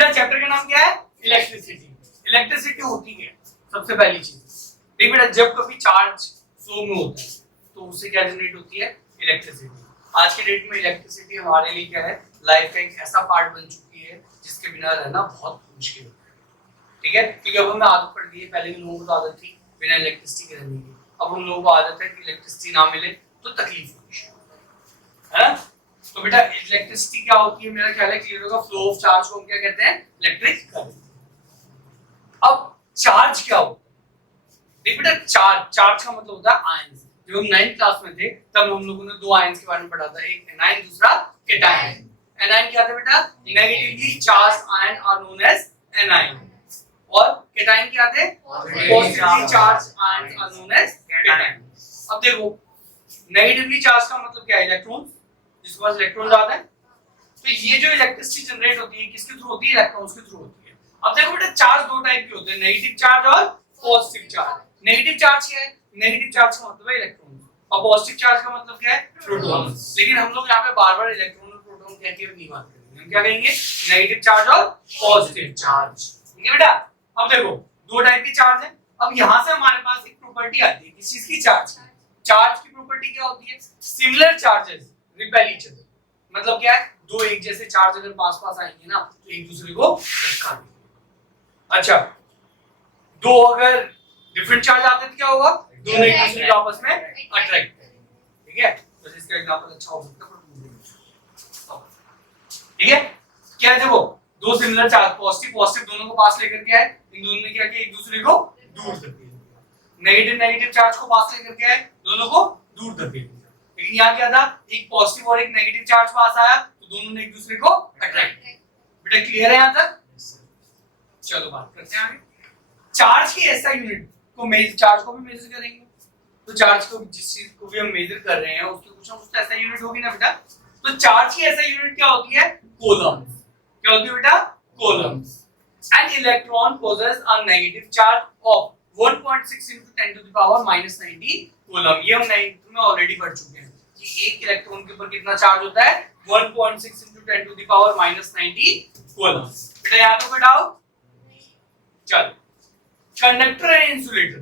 बेटा चैप्टर का नाम क्या है? इलेक्ट्रिसिटी। इलेक्ट्रिसिटी होती क्या है? सबसे पहली चीज देख बेटा, जब कभी चार्ज फ्लो में होता है तो उससे क्या जनरेट होती है? इलेक्ट्रिसिटी। आज के डेट में इलेक्ट्रिसिटी हमारे लिए क्या है? लाइफ का एक ऐसा पार्ट बन चुकी है जिसके बिना रहना बहुत मुश्किल है। ठीक है, क्योंकि अब हमें आदत पड़ गई है। पहले के लोगों को तो आदत थी बिना इलेक्ट्रिसिटी के रहने की, अब हम लोगों को आदत है कि इलेक्ट्रिसिटी ना मिले तो तकलीफ होगी, है ना? तो बेटा इलेक्ट्रिसिटी क्या होती है? मेरा ख्याल है क्लियर होगा। फ्लो ऑफ चार्ज को हम क्या कहते हैं? Electric current. अब चार्ज क्या होता है? देख बेटा, चार्ज का मतलब होता है आयंस। जब हम 9th क्लास में थे तब हम लोगों ने दो आयंस के बारे में पढ़ा था, एक एनायन दूसरा कैटायन। एनायन क्या था बेटा? Negatively charged ion are known as anion, और कैटायन क्या थे? Positively charged ion are known as cation. अब देखो, नेगेटिवली चार्ज का मतलब क्या है? इलेक्ट्रॉन, जिसके पास इलेक्ट्रॉन ज्यादा है। तो ये जो इलेक्ट्रिसिटी जनरेट होती है किसके थ्रू होती है? इलेक्ट्रॉन्स के थ्रू होती है। अब देखो बेटा, चार्ज दो टाइप के होते हैं, नेगेटिव चार्ज और पॉजिटिव चार्ज। नेगेटिव चार्ज क्या है? नेगेटिव चार्ज का मतलब है इलेक्ट्रॉन, और पॉजिटिव चार्ज का मतलब क्या है? प्रोटॉन। लेकिन हम लोग यहाँ पे बार-बार इलेक्ट्रॉन और प्रोटॉन कह के नहीं बात करेंगे, हम क्या कहेंगे? नेगेटिव चार्ज और पॉजिटिव चार्ज। ठीक है बेटा? अब देखो, दो टाइप के चार्ज है। अब यहाँ से हमारे पास एक प्रॉपर्टी आती है किस चीज की? चार्ज की। चार्ज की प्रॉपर्टी क्या होती है? Similar charges repel each other. मतलब क्या है? दो एक जैसे चार्ज अगर पास पास आएंगे ना तो एक दूसरे को धक्का देंगे। अच्छा, दो अगर डिफरेंट चार्ज आते तो क्या होगा? दोनों एक दूसरे को आपस में अट्रैक्ट करेंगे। ठीक है, तो इसका एग्जांपल अच्छा हो सकता है। ठीक है, क्या है? देखो, दो सिमिलर चार्ज पॉजिटिव पॉजिटिव दोनों को पास लेकर के आए, इन दोनों ने क्या किया? एक दूसरे को दूर धकेल दिया। नेगेटिव नेगेटिव चार्ज को पास लेकर के आए, दोनों को दूर धकेल दिया। लेकिन यहाँ क्या था? एक पॉजिटिव और एक नेगेटिव चार्ज पास आया तो दोनों ने एक दूसरे को अट्रैक्ट किया। बेटा क्लियर है यहाँ तक? चलो बात करते हैं आगे। चार्ज की ऐसा यूनिट को मेजर, चार्ज को भी मेजर करेंगे तो चार्ज को जिस चीज को भी हम मेजर कर रहे हैं उसकी कुछ ना कुछ ऐसा यूनिट होगी ना बेटा। तो चार्ज की ऐसा यूनिट क्या होती है? कूलम्ब। क्या होती है बेटा? Coulomb. An electron possesses a negative charge of 1.6 into 10 to the power -19 coulomb. ये हम 9th में ऑलरेडी पढ़ चुके हैं कि एक इलेक्ट्रॉन के ऊपर कितना चार्ज होता है? 1.6 into 10 to the power -19 coulomb. बेटा यहाँ तो कोई डाउट? चलो, कंडक्टर एंड इंसुलेटर।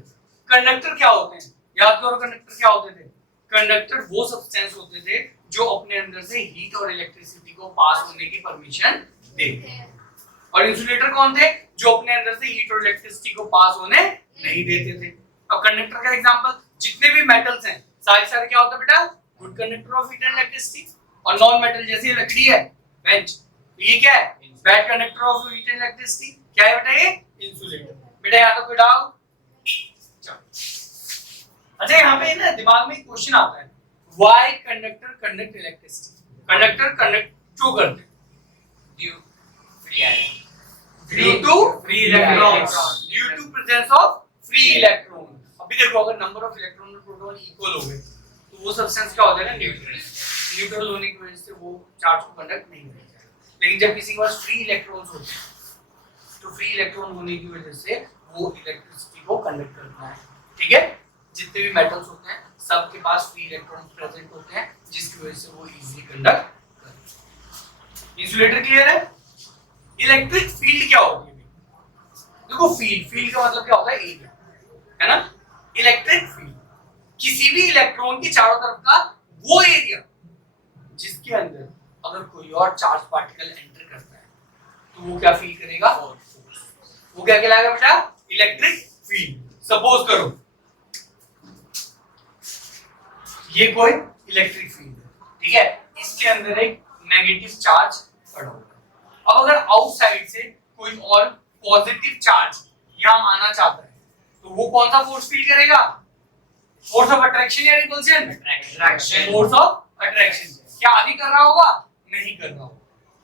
कंडक्टर क्या होते हैं? याद करो, कंडक्टर क्या होते थे? कंडक्टर वो सब्सटेंस होते थे जो अपने अंदर से हीट और इलेक्ट्रिसिटी को पास होने की परमिशन देते हैं। और इंसुलेटर कौन थे? जो अपने अंदर से हीट और इलेक्ट्रिसिटी को पास होने नहीं देते थे। अब कंडक्टर का एग्जांपल, जितने भी मेटल्स हैं सारे क्या होता है बेटा? Good conductor of heat and electricity. और नॉन मेटल जैसे लकड़ी है, बेंच, तो ये क्या है? Bad conductor of heat and electricity. क्या है बेटा? ये इंसुलेटर। बेटा यहाँ तो कोई डाउट? अच्छा, यहाँ पे ना दिमाग में एक क्वेश्चन आता है, why conductor conduct electricity? Conductor conduct क्यों करते हैं? Due to free electrons, due to presence of free electron. अभी देखो, अगर नंबर ऑफ इलेक्ट्रॉन और प्रोटॉन इक्वल हो गए तो वो सब्सटेंस क्या हो जाएगा? न्यूट्रल। न्यूट्रल होने की वजह से वो चार्ज को कंडक्ट नहीं करेगा। लेकिन जब किसी के पास फ्री इलेक्ट्रॉन्स होते हैं तो फ्री इलेक्ट्रॉन होने की वजह से वो इलेक्ट्रिसिटी को कंडक्ट करता है। ठीक है, जितने भी मेटल्स होते हैं सबके पास फ्री इलेक्ट्रॉन्स प्रेजेंट होते हैं जिसकी वजह से वो इजीली कंडक्ट करते हैं। इंसुलेटर क्लियर है? इलेक्ट्रिक फील्ड क्या होती है? देखो, फील्ड का मतलब क्या होता है? एरिया, है ना? इलेक्ट्रिक फील्ड किसी भी इलेक्ट्रॉन के चारों तरफ का वो एरिया जिसके अंदर अगर कोई और चार्ज पार्टिकल एंटर करता है तो वो क्या फील करेगा? वो क्या कहलाएगा बेटा? Electric field. सपोज करो ये कोई इलेक्ट्रिक फील्ड है, ठीक है, इसके अंदर एक नेगेटिव चार्ज पड़ा होगा। अब अगर आउटसाइड से कोई और पॉजिटिव चार्ज यहाँ आना चाहता है तो वो कौन सा फोर्स फील करेगा? फोर्स ऑफ अट्रैक्शन या repulsion? Attraction. Force of attraction. क्या अभी कर रहा होगा? नहीं कर रहा होगा।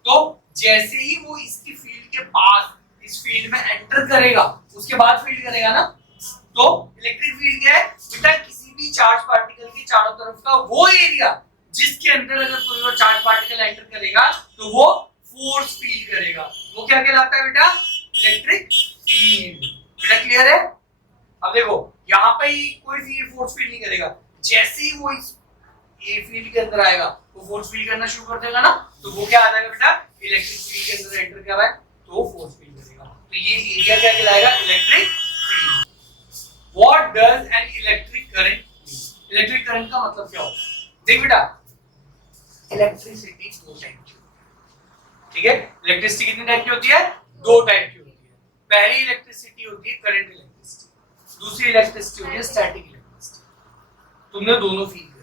तो जैसे ही वो इसकी फील्ड के पास इस फील्ड में एंटर करेगा उसके बाद फील्ड करेगा ना, तो इलेक्ट्रिक फील्ड क्या है बेटा? किसी भी चार्ज पार्टिकल के चारों तरफ का वो एरिया जिसके अंदर अगर कोई और चार्ज पार्टिकल एंटर करेगा तो वो फोर्स फील करेगा। वो क्या कहलाता है बेटा? Electric field. बेटा क्लियर है? अब देखो, यहाँ पे ही कोई फोर्स फील नहीं करेगा, जैसे ही वो इस ए फील्ड के अंदर आएगा वो फोर्स फील करना शुरू कर देगा ना, तो वो क्या आ जाएगा बेटा? इलेक्ट्रिक फील्ड के अंदर एंटर कर रहा है। तो फोर्स फील करेगा। तो ये एरिया क्या कहलाएगा? Electric field. What does an electric current mean? Electric current का मतलब क्या होता है? देख बेटा, इलेक्ट्रिसिटी दो टाइप की होती है, ठीक है? इलेक्ट्रिसिटी कितने टाइप की होती है? दो टाइप की होती है। पहली इलेक्ट्रिसिटी होती है करंट इलेक्ट्रिसिटी, दूसरी इलेक्ट्रिसिटी होती है स्टैटिक इलेक्ट्रिसिटी। तुमने दोनों फील कर।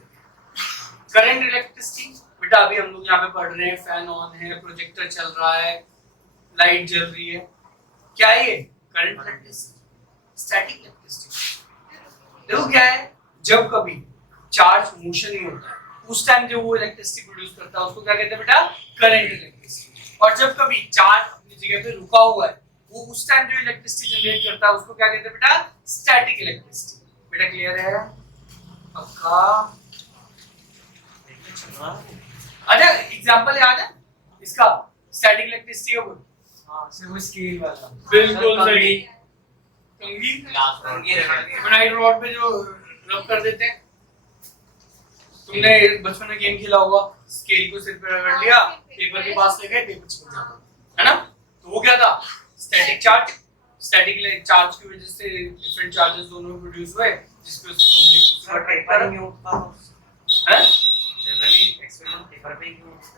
करंट इलेक्ट्रिसिटी बेटा अभी हम लोग यहाँ पे पढ़ रहे हैं, फैन ऑन है, प्रोजेक्टर चल रहा है, लाइट जल रही है, क्या है ये? Current electricity. स्टैटिक इलेक्ट्रिसिटी देखो क्या है, जब कभी चार्ज मोशन में होता है उस टाइम जो वो इलेक्ट्रिसिटी प्रोड्यूस करता है उसको क्या कहते हैं बेटा? Current electricity. और जब कभी चार्ज अपनी जगह पे रुका हुआ है वो उस टाइम जो इलेक्ट्रिसिटी जनरेट करता है उसको क्या कहते हैं बेटा? Static electricity. बेटा क्लियर है? पक्का? अच्छा एग्जांपल याद है इसका स्टैटिक इलेक्ट्रिसिटी का? हां से वो स्केल वाला। बिल्कुल सही। कंघी ग्रेनाइट रॉड पे जो रब कर देते हैं, तुमने बचपन में गेम खेला होगा, स्केल को सिर पे रगड़ लिया, पेपर के पास ले गए, पेपर चिपक जाता है ना? तो वो क्या था? Static charge. स्टैटिक चार्ज की वजह से डिफरेंट चार्जेस दोनों में प्रोड्यूस हुए जिसकी वजह से दोनों एक दूसरे पेपर में होता है। जनरली एक्सपेरिमेंट पेपर पे ही क्यों होता है?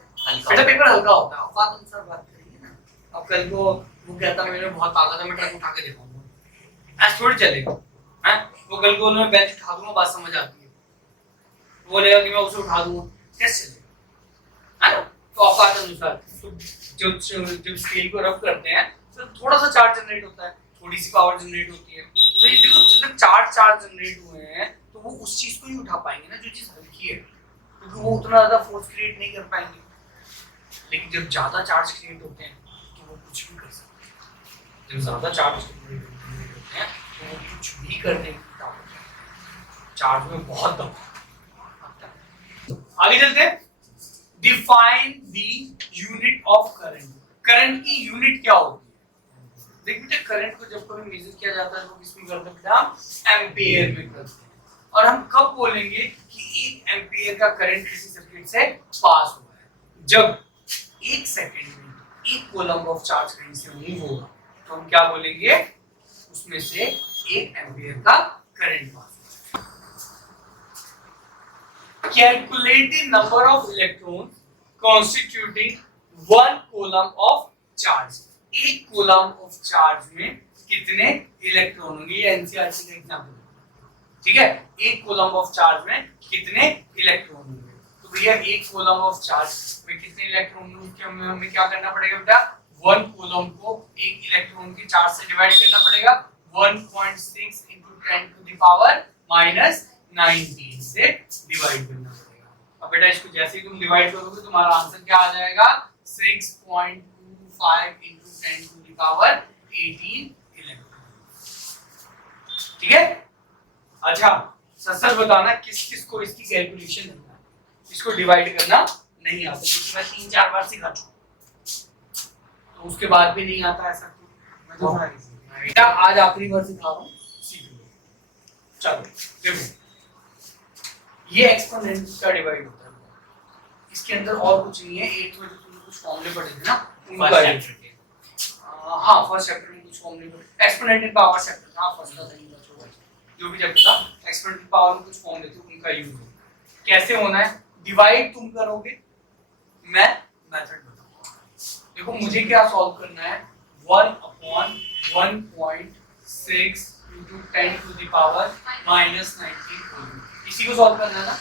बेटा पेपर हल्का होता है, औकात अनुसार बात करेंगे ना। अब कल को वो कहता मेरे में बहुत ताकत है, मैं ट्रक उठा के दिखाऊंगा, ऐसे थोड़ी चलेगा हैं? वो कल को मैं बेंच उठा दूंगा, बात समझ आती है, वो बोलेगा कि मैं उसे उठा दूंगा, कैसे चलेगा? है ना? तो औकात अनुसार जब स्केल को रब करते हैं तो थोड़ा सा चार्ज जनरेट होता है, थोड़ी सी पावर जनरेट होती है। तो ये देखो जब चार्ज जनरेट हुए हैं तो वो उस चीज को ही उठा पाएंगे ना जो चीज हल्की है, क्योंकि वो उतना ज्यादा फोर्स क्रिएट नहीं कर पाएंगे। लेकिन जब ज्यादा चार्ज क्रिएट होते हैं तो वो कुछ भी कर सकते हैं। जब ज्यादा चार्ज क्रिएट होते हैं तो वो कुछ भी करने की ताकत है। चार्ज में बहुत दम है। आगे चलते हैं। Define the unit of current. Current की यूनिट क्या होती है? देख बेटा, करंट को जब कभी मेजर किया जाता है तो किसमें करते हैं बेटा? एम्पियर में करते हैं। और हम कब बोलेंगे कि 1 एम्पियर का करंट किसी सर्किट से पास हुआ है? जब 1 सेकंड में 1 कूलम्ब ऑफ चार्ज कहीं से मूव होगा तो हम क्या बोलेंगे? उसमें से 1 एम्पियर का करंट पास हुआ है। Calculate the number of electrons constituting 1 coulomb of charge। 1 coulomb of charge में कितने इलेक्ट्रॉन होंगे? ये एनसीईआरटी का एग्जांपल है, ठीक है? 1 coulomb of charge में कितने इलेक्ट्रॉन होंगे? तो भैया 1 coulomb of charge में कितने इलेक्ट्रॉन होंगे? हमें क्या करना पड़ेगा बेटा? 1 coulomb को 1 इलेक्ट्रॉन के चार्ज से डिवाइड करना पड़ेगा। 1.6 into 10 to the power minus 19 से डिवाइड करना पड़ेगा। अब बेटा इसको जैसे ही तुम डिवाइड करोगे तुम्हारा आंसर क्या आ जाएगा? 6.25 into 10 to the power 18 electron. ठीक है? अच्छा सच बताना किस किस को इसकी कैलकुलेशन करना है, इसको डिवाइड करना नहीं आता, क्योंकि मैं 3-4 बार सिखा चुका, तो उसके बाद भी नहीं आता ऐसा क्यों? मैं तो बेटा आज आखिरी बार सिखा रहा हूँ, सीख लो। चलो देखो, ये एक्सपोनेंट का डिवाइड होता है, इसके अंदर और कुछ नहीं है। 8th में जो तुमने कुछ फॉर्मूले पढ़े थे ना उनका, हाँ फर्स्ट चैप्टर में कुछ फॉर्मूले पढ़े, एक्सपोनेंट इन पावर चैप्टर था, फर्स्ट का नहीं बचा, जो भी चैप्टर था एक्सपोनेंट इन पावर में कुछ फॉर्मूले थे उनका यूज हो। कैसे होना है? डिवाइड तुम करोगे, मैं मेथड बताऊंगा। देखो मुझे क्या सॉल्व करना है? 1/1.6 into 10 to the power minus 19 इसी को सॉल्व करना है ना।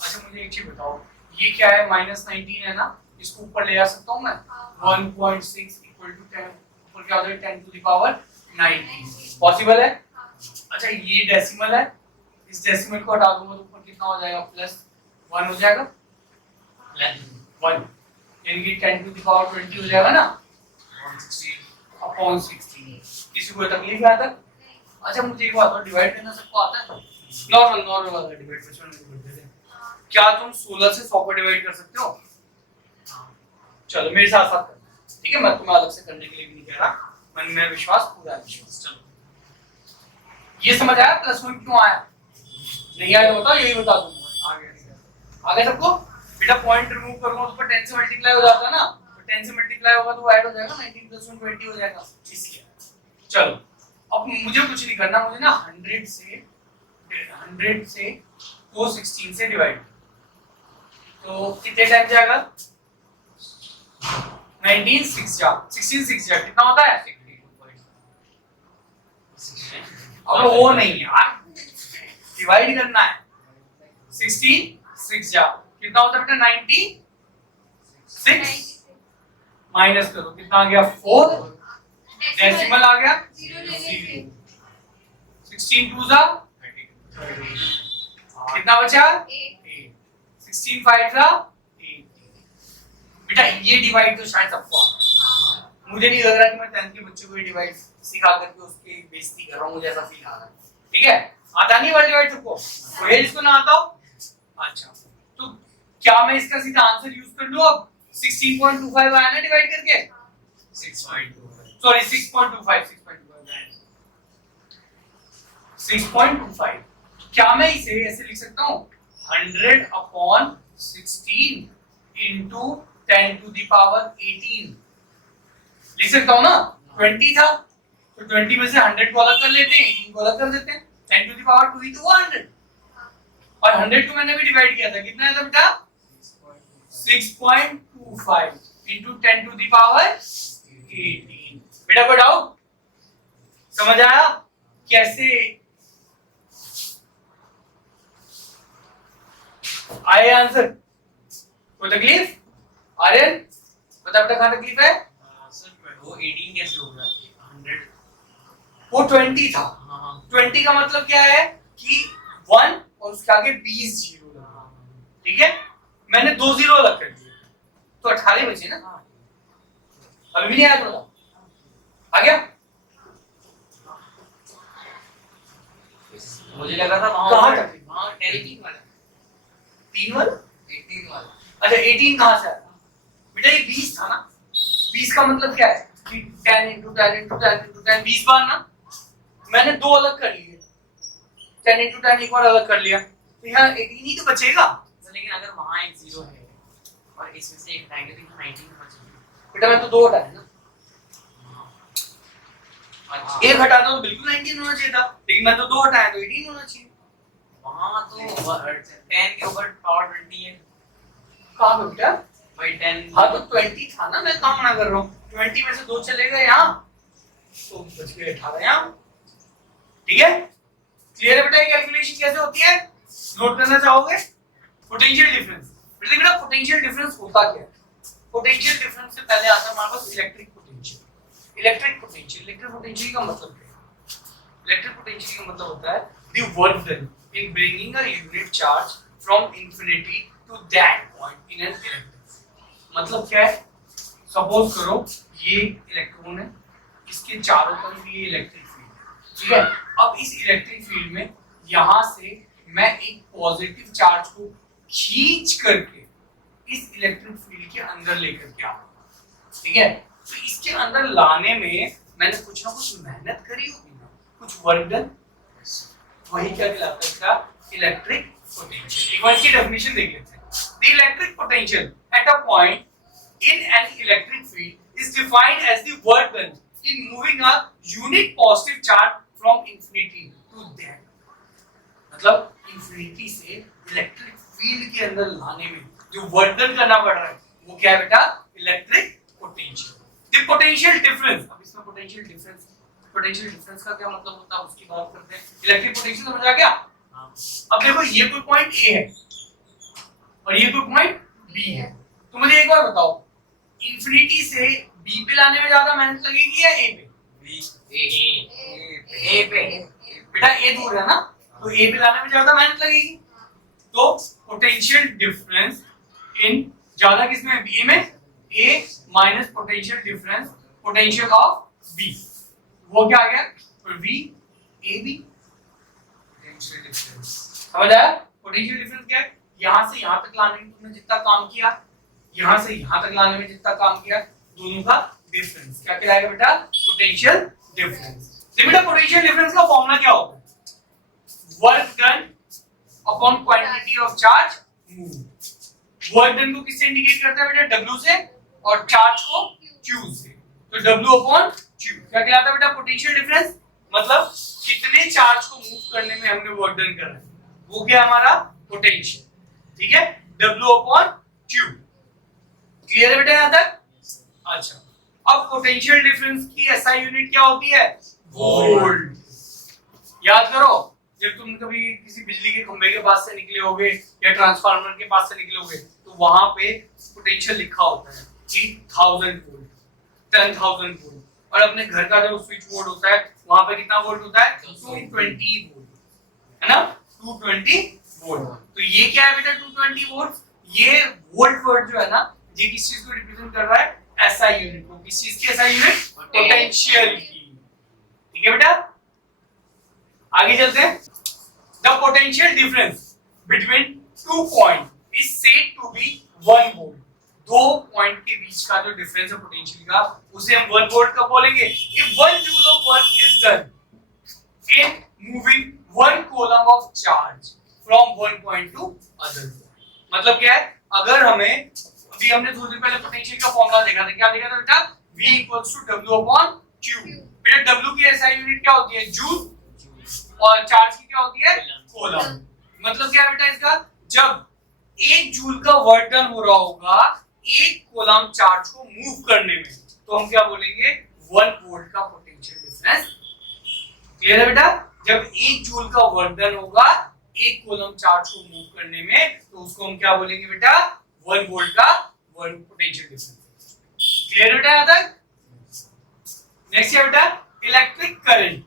अच्छा मुझे एक चीज बताओ, ये क्या है? -19 है ना, इसको ऊपर ले आ सकता हूँ मैं? 1.6 इक्वल टू 10, ऊपर क्या हो जाएगा? 10 to the power 19 पॉसिबल है? अच्छा ये डेसिमल है, इस डेसिमल को हटा दूंगा तो ऊपर कितना हो जाएगा? +1 हो जाएगा, 1 यानी कि 10 to the power 20 हो जाएगा ना, 160/16। किसी को तकलीफ है तक? अच्छा मुझे एक बात और, डिवाइड करना सबको आता है? नॉर्मल वाला डिवाइड बचपन में करते थे। क्या तुम 16 से 100 को डिवाइड कर सकते हो? चलो मेरे साथ साथ करना, ठीक है? मैं तुम्हें अलग से करने के लिए भी नहीं कह रहा, मन में विश्वास, पूरा विश्वास। चलो ये समझ आया +1 क्यों आया? नहीं आया तो बताओ, यही बता दूंगा। आगे सबको बेटा पॉइंट रिमूव करूंगा तो 10 से मल्टीप्लाई हो जाता है ना, तो 10 से मल्टीप्लाई होगा तो वो ऐड हो जाएगा, 19 + 1 20 हो जाएगा, इसलिए। चलो अब मुझे कुछ नहीं करना, मुझे ना 100 से को 16 से डिवाइड, तो कितने टाइम जाएगा? 19 6 जा 16 6 जा कितना होता है? 62.6। अब वो नहीं यार, डिवाइड करना है। 16 6 जा कितना होता है बेटा? 96। माइनस करो, कितना आ गया? 4। डेसिमल आ गया 0। 16 2 जा कितना बचा? 8। 16 5 जा 8। बेटा ये डिवाइड तो शायद सबको आता है, मुझे नहीं लग रहा कि मैं 10th के बच्चों को ये डिवाइड सिखा करके उसकी बेइज्जती कर रहा हूं, मुझे ऐसा फील आ रहा है। ठीक है, आता नहीं वाला डिवाइड सबको, कोई जिसको ना आता हो। अच्छा तो क्या मैं इसका सीधा आंसर यूज कर लूं? अब 16.25 आया ना डिवाइड करके, 6.25 सॉरी 6.25 क्या मैं इसे ऐसे लिख सकता हूं? 100/16 into 10 to the power 18 लिख सकता हूं ना? 20 था तो 20 में से 100 को अलग कर लेते हैं, 18 को अलग कर देते हैं, 10 to the power 2 ही तो 100, और 100 को मैंने भी डिवाइड किया था, कितना आया था बेटा? 6.25 into 10 to the power 18। बेटा कोई डाउट? समझ आया कैसे आए आंसर? कोई तकलीफ? आर्यन बता बेटा कहां तकलीफ है? सर वो 18 कैसे हो गया? 100 वो 20 था। 20 का मतलब क्या है कि 1 और उसके आगे 20 जीरो लगा, ठीक है? मैंने 2 जीरो अलग कर दिए तो 18 बचे ना। अभी भी नहीं आया? थोड़ा आ गया? मुझे लगा था कहां तक? वहां 18 वाला 3 वाला 18 वाला। अच्छा 18 कहां से आया बेटा? ये 20 था ना, 20 का मतलब क्या है कि 10 into 10 into 10 into 10 20 बार ना, मैंने 2 अलग कर लिए, 10 into 10 एक बार अलग कर लिया, तो यहाँ 18 ही तो बचेगा। सर लेकिन अगर वहां एक 0 है और इसमें से एक हटाएंगे तो 19 बचेगा। बेटा मैं तो 2 हटाया ना, अच्छा एक हटाता तो बिल्कुल 19 होना चाहिए था, लेकिन मैं तो 2 हटाया तो 18 होना चाहिए। वहां तो 10 के ऊपर पावर 20 है। कहां पे बेटा? भाई 10 हाँ तो 20 था ना, मैं काम ना कर रहा हूँ, 20 में से 2 चले गए यहाँ तो बच गए 18 यहाँ। ठीक है, क्लियर है बेटा? ये कैलकुलेशन कैसे होती है नोट करना चाहोगे? Potential difference. बेटा पोटेंशियल डिफरेंस होता क्या है? पोटेंशियल डिफरेंस से पहले आता है हमारे पास इलेक्ट्रिक पोटेंशियल। इलेक्ट्रिक पोटेंशियल का मतलब क्या है? इलेक्ट्रिक पोटेंशियल का मतलब होता है the work done in bringing a unit charge from infinity to that point in an electric field। मतलब क्या है? सपोज करो ये इलेक्ट्रॉन है, इसके चारों तरफ ये इलेक्ट्रिक फील्ड है, ठीक है? अब इस इलेक्ट्रिक फील्ड में यहां से मैं एक पॉजिटिव चार्ज को खींच करके इस इलेक्ट्रिक फील्ड के अंदर लेकर के आऊंगा, ठीक है? तो इसके अंदर लाने में मैंने कुछ ना कुछ मेहनत करी होगी ना, कुछ वर्क डन, वही क्या कहलाता है? Electric potential. एक बार इसकी डेफिनेशन देख लेते हैं। The electric potential at a point in an electric field is defined as the work done in moving a unit positive charge from infinity to that। मतलब इंफिनिटी से इलेक्ट्रिक फील्ड के अंदर लाने में जो वर्क डन करना पड़ रहा है वो क्या है बेटा? Electric potential. The potential difference, अब इसमें पोटेंशियल डिफरेंस का क्या मतलब होता है उसकी बात करते हैं। इलेक्ट्रिक पोटेंशियल समझ आ गया? अब देखो ये कोई पॉइंट ए है और ये कोई पॉइंट बी है, तो मुझे एक बार बताओ इंफिनिटी से बी पे लाने में ज्यादा मेहनत लगेगी या ए पे? ए पे। बेटा ए दूर है ना, तो ए पे लाने में ज्यादा मेहनत लगेगी, तो पोटेंशियल डिफरेंस इन ज्यादा किसमें? बी में। A minus potential difference potential of B, वो क्या आ गया? V A B. Potential difference समझ आया? पोटेंशियल डिफरेंस क्या है? यहां से यहां तक लाने में तुमने जितना काम किया, यहां से यहां तक लाने में जितना काम किया, दोनों का डिफरेंस क्या कहलाएगा बेटा? Potential difference. तो बेटा पोटेंशियल डिफरेंस का फॉर्मूला क्या होता है? Work done upon quantity of charge move. Work done को किससे इंडिकेट करता है बेटा? W से, और चार्ज को Q से, तो W अपॉन Q क्या कहलाता है बेटा? Potential difference. मतलब कितने चार्ज को मूव करने में हमने वर्क डन करा है, वो क्या हमारा पोटेंशियल। ठीक है, W अपॉन Q। क्लियर है बेटा यहां तक? अच्छा, अब पोटेंशियल डिफरेंस की एसआई यूनिट क्या होती है? वोल्ट। याद करो, जब तुम कभी किसी बिजली के खंभे के पास से निकले होगे या ट्रांसफार्मर के पास से निकले होगे, तो वहां पे पोटेंशियल लिखा होता है कि 1000 वोल्ट, 10000 वोल्ट, और अपने घर का जो स्विच बोर्ड होता है वहां पे कितना वोल्ट होता है? 220 वोल्ट, है ना? 220 वोल्ट। तो ये क्या है बेटा? 220 वोल्ट। ये वोल्ट वर्ड जो है ना, ये किस चीज को रिप्रेजेंट कर रहा है? एसआई यूनिट को। किस चीज की एसआई यूनिट? पोटेंशियल की। ठीक है बेटा, आगे चलते हैं। The potential difference between two point is said to be 1 volt. दो पॉइंट के बीच का जो डिफरेंस है पोटेंशियल का, उसे हम 1 वोल्ट कब बोलेंगे? If 1 joule of work is done in moving 1 coulomb of charge from one point two other point. मतलब क्या है? अगर हमें, अभी हमने थोड़ी देर पहले पोटेंशियल का फॉर्मूला देखा था, क्या देखा था बेटा? V equals to W upon Q। बेटा W की SI यूनिट क्या होती है? जूल, और चार्ज की क्या होती है? कूलम। मतलब क्या है बेटा इसका? जब 1 जूल का वर्क डन हो रहा होगा 1 कूलम चार्ज को मूव करने में, तो हम क्या बोलेंगे? 1 वोल्ट का पोटेंशियल डिफरेंस। क्लियर है बेटा? जब 1 जूल का वर्क डन होगा 1 कूलम चार्ज को मूव करने में, तो उसको हम क्या बोलेंगे बेटा? 1 वोल्ट का पोटेंशियल डिफरेंस। क्लियर बेटा यहां तक? नेक्स्ट है बेटा electric current.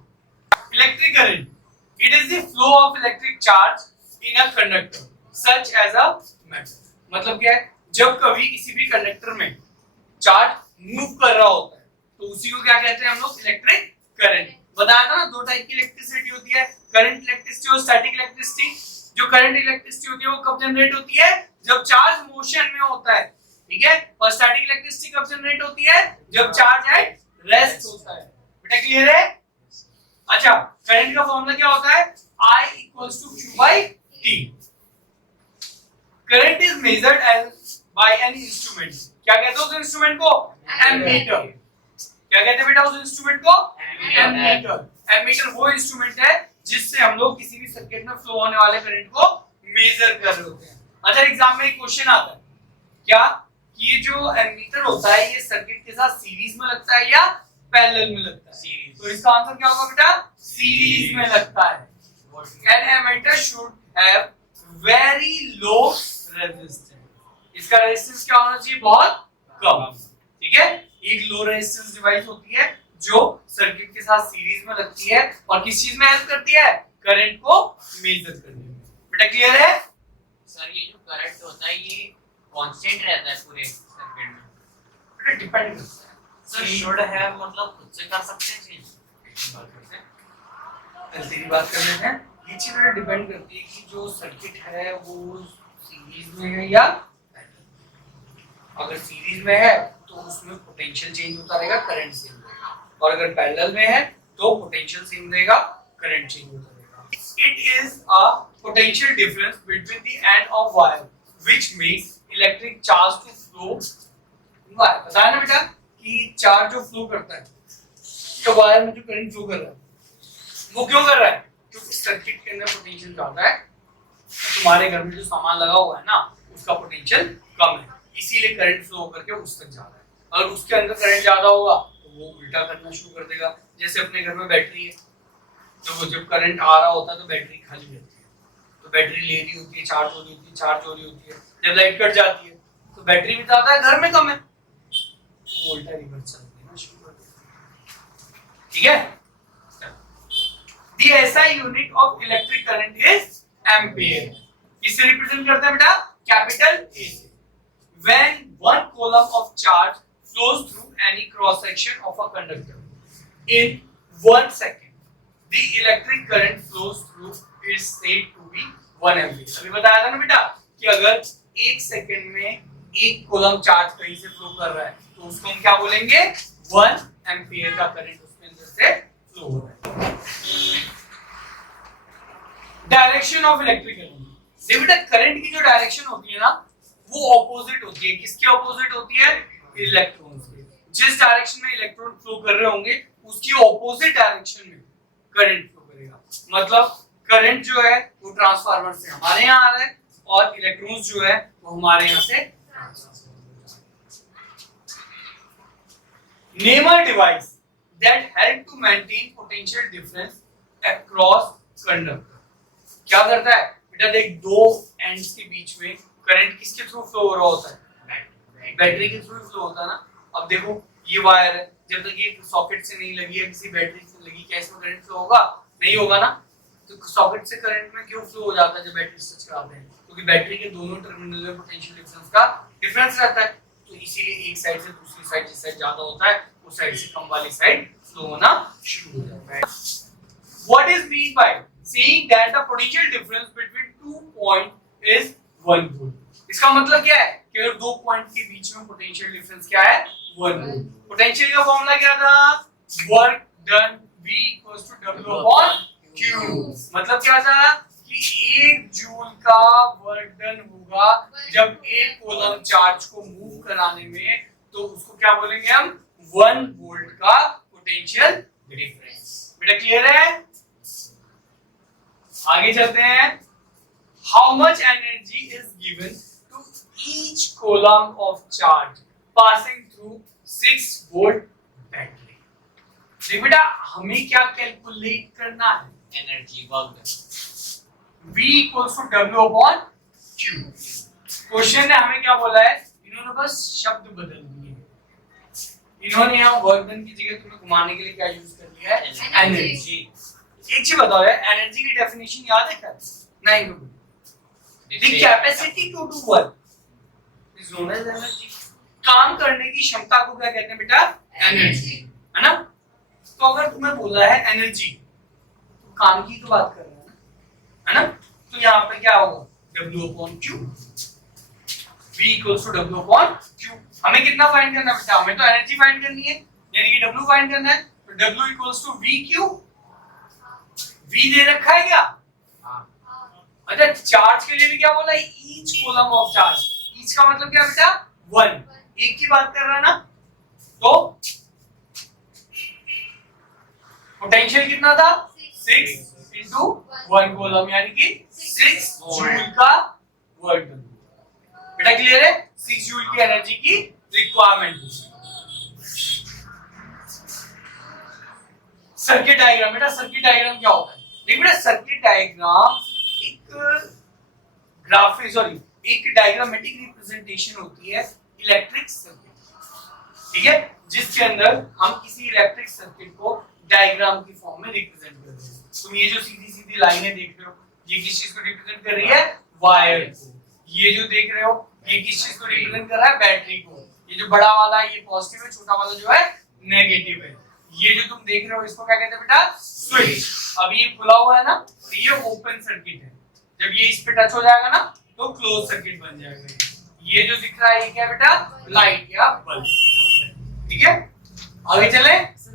Electric current, it is the flow of electric charge in a conductor such as a metal. मतलब क्या है? जब कभी किसी भी कंडक्टर में चार्ज मूव कर रहा होता है, तो उसी को क्या कहते हैं हम लोग? Electric current. बताया था ना, दो टाइप की इलेक्ट्रिसिटी होती है, करंट इलेक्ट्रिसिटी और स्टैटिक इलेक्ट्रिसिटी। जो करंट इलेक्ट्रिसिटी होती है वो कब जनरेट होती है? जब चार्ज मोशन में होता है। ठीक है, और स्टैटिक इलेक्ट्रिसिटी कब जनरेट होती है? जब चार्ज एट रेस्ट होता है। बेटा क्लियर है? अच्छा, करंट का फॉर्मूला क्या होता है? I equals to Q by T। Current is measured by an instrument. क्या कहते हैं उस इंस्ट्रूमेंट को? एमीटर। क्या कहते हैं बेटा उस इंस्ट्रूमेंट को? एमीटर। एमीटर वो इंस्ट्रूमेंट है जिससे हम लोग किसी भी सर्किट में फ्लो होने वाले करंट को मेजर कर रहे होते हैं। अच्छा, एग्जाम में एक क्वेश्चन आता है क्या, कि ये जो एमीटर होता है ये सर्किट के साथ सीरीज में लगता है या पैरेलल में लगता है? सीरीज। तो इसका आंसर क्या होगा बेटा? सीरीज में लगता है। An ammeter should have very low resistance. इसका रेजिस्टेंस क्या होना चाहिए? बहुत कम। ठीक है, एक लो रेजिस्टेंस डिवाइस होती है जो सर्किट के साथ सीरीज में लगती है और किस चीज में हेल्प करती है? करंट को मेजर करने में। बेटा क्लियर है? सर ये जो करंट होता है ये कांस्टेंट रहता है पूरे सर्किट में? बेटा डिपेंड करता है। सर शुड हैव मतलब खुद से कर सकते हैं चीज? बात करते हैं, ऐसी बात कर लेते हैं। ये चीज डिपेंड करती है कि जो सर्किट है वो सीरीज में है या पैरेलल। अगर सीरीज में है तो उसमें पोटेंशियल चेंज होता रहेगा, करंट सेम रहेगा, और अगर पैरेलल में है तो पोटेंशियल सेम रहेगा, करंट चेंज होता रहेगा। It is a potential difference between the end of wire which makes electric charge to flow. बताया ना बेटा कि चार्ज जो फ्लो करता है, तो वायर में जो करंट फ्लो कर रहा है वो क्यों कर रहा है? क्योंकि सर्किट के अंदर पोटेंशियल ज्यादा है, तुम्हारे घर में जो सामान लगा हुआ है ना उसका पोटेंशियल कम है, इसीलिए करंट फ्लो करके उस तक जा रहा है। अगर उसके अंदर करंट ज्यादा होगा तो वो उल्टा करना शुरू कर देगा। जैसे अपने घर में बैटरी है, तो वो जब करंट आ रहा होता है तो बैटरी खाली रहती है, तो बैटरी ले रही होती है, चार्ज हो रही होती है, चार्ज हो रही होती है। जब लाइट कट जाती है तो बैटरी भी ज्यादा है, घर में कम है, वो उल्टा रिवर्स चल देना शुरू कर देगा। ठीक है, The SI unit of electric current is ampere। किससे रिप्रेजेंट करते हैं बेटा? कैपिटल A से। When one coulomb of charge flows through any cross section of a conductor in 1 second, the electric current flows through is said to be 1 ampere। अभी बताया था ना बेटा कि अगर 1 सेकंड में 1 कूलम चार्ज कहीं से फ्लो कर रहा है तो उसको हम क्या बोलेंगे? 1 एम्पियर का करंट उसके अंदर से फ्लो हो रहा है। Direction of electric current. बेटा करंट की जो डायरेक्शन होती है ना वो ऑपोजिट होती है। किसके ऑपोजिट होती है? इलेक्ट्रॉन्स के। जिस डायरेक्शन में इलेक्ट्रॉन फ्लो कर रहे होंगे उसकी ऑपोजिट डायरेक्शन में करंट फ्लो करेगा। मतलब करंट जो है वो ट्रांसफार्मर से हमारे यहाँ आ रहा है और इलेक्ट्रॉन्स जो है वो हमारे यहाँ से। Name a device that help to maintain potential difference across conductor. क्या करता है बेटा, देख दो एंड्स के बीच में करंट किसके थ्रू फ्लो हो रहा होता है, बैटरी के थ्रू फ्लो होता है ना। अब देखो ये वायर है, जब तक ये सॉकेट से नहीं लगी है किसी बैटरी से लगी, क्या इसमें करंट फ्लो होगा? नहीं होगा ना। तो सॉकेट से करंट में क्यों फ्लो हो जाता है जब बैटरी से टच कराते हैं? क्योंकि बैटरी के दोनों टर्मिनल में पोटेंशियल डिफरेंस का डिफरेंस रहता है, तो इसीलिए एक साइड से दूसरी साइड जिस साइड ज्यादा होता है उस साइड से कम वाली साइड फ्लो होना शुरू हो जाता है। What is mean by saying that the potential difference between two points is 1 volt? इसका मतलब क्या है कि अगर दो पॉइंट के बीच में पोटेंशियल डिफरेंस क्या है? 1 volt। पोटेंशियल का फॉर्मूला क्या था? Work done V equals to W upon Q। मतलब क्या था कि 1 जूल का वर्क डन होगा जब एक कूलम चार्ज को मूव कराने में, तो उसको क्या बोलेंगे हम? 1 वोल्ट का पोटेंशियल डिफरेंस। बेटा क्लियर है? आगे चलते हैं। How much energy is given to each coulomb of charge passing through 6 volt battery. देख बेटा हमें क्या कैलकुलेट करना है? Energy work done V equals to W upon Q। Question ने हमें क्या बोला है? इन्होंने बस शब्द बदल दिए। इन्होंने यहाँ वर्क डन की जगह तुम्हें घुमाने के लिए क्या यूज कर लिया है? एनर्जी। एक चीज बताओ यार, एनर्जी की डेफिनेशन याद है क्या? नहीं तो the capacity to do work is known as energy। काम करने की क्षमता को क्या कहते हैं बेटा? एनर्जी, है ना। तो अगर तुम्हें बोला है एनर्जी, तो काम की तो बात कर रहे हैं है ना। तो यहाँ पे क्या होगा? W upon Q। V equals to W upon Q। हमें कितना फाइंड करना है बेटा? हमें तो एनर्जी फाइंड करनी है, यानी कि W फाइंड करना है। तो W equals to VQ। V दे रखा है क्या? अच्छा चार्ज के लिए भी क्या बोला? Each coulomb of charge. Each का मतलब क्या बेटा? 1। एक की बात कर रहा है ना। तो पोटेंशियल कितना था? 6 into 1 कॉलम, यानी कि 6 जूल का वर्क डन। बेटा क्लियर है? 6 जूल की एनर्जी की रिक्वायरमेंट। Circuit diagram. बेटा सर्किट डायग्राम क्या होता है? देखिए बेटा सर्किट डायग्राम एक डायग्रामेटिक रिप्रेजेंटेशन होती है इलेक्ट्रिक सर्किट। ठीक है, जिसके अंदर हम किसी इलेक्ट्रिक सर्किट को डायग्राम की फॉर्म में रिप्रेजेंट कर रहे हैं। तुम ये जो सीधी सीधी लाइनें देख रहे हो, ये किस चीज को रिप्रेजेंट कर रही है? वायर को। ये जो देख रहे हो ये किस चीज को रिप्रेजेंट कर रहा है? बैटरी को। ये जो बड़ा वाला ये पॉजिटिव है, छोटा वाला जो है नेगेटिव है। ये जो तुम देख रहे हो इसको क्या कहते हैं बेटा? स्विच। अब ये खुला हुआ है ना, तो ये ओपन सर्किट है। जब ये इस पे टच हो जाएगा ना तो क्लोज सर्किट बन जाएगा। ये जो दिख रहा है ये क्या बेटा? लाइट या बल्ब। ठीक है, आगे चले।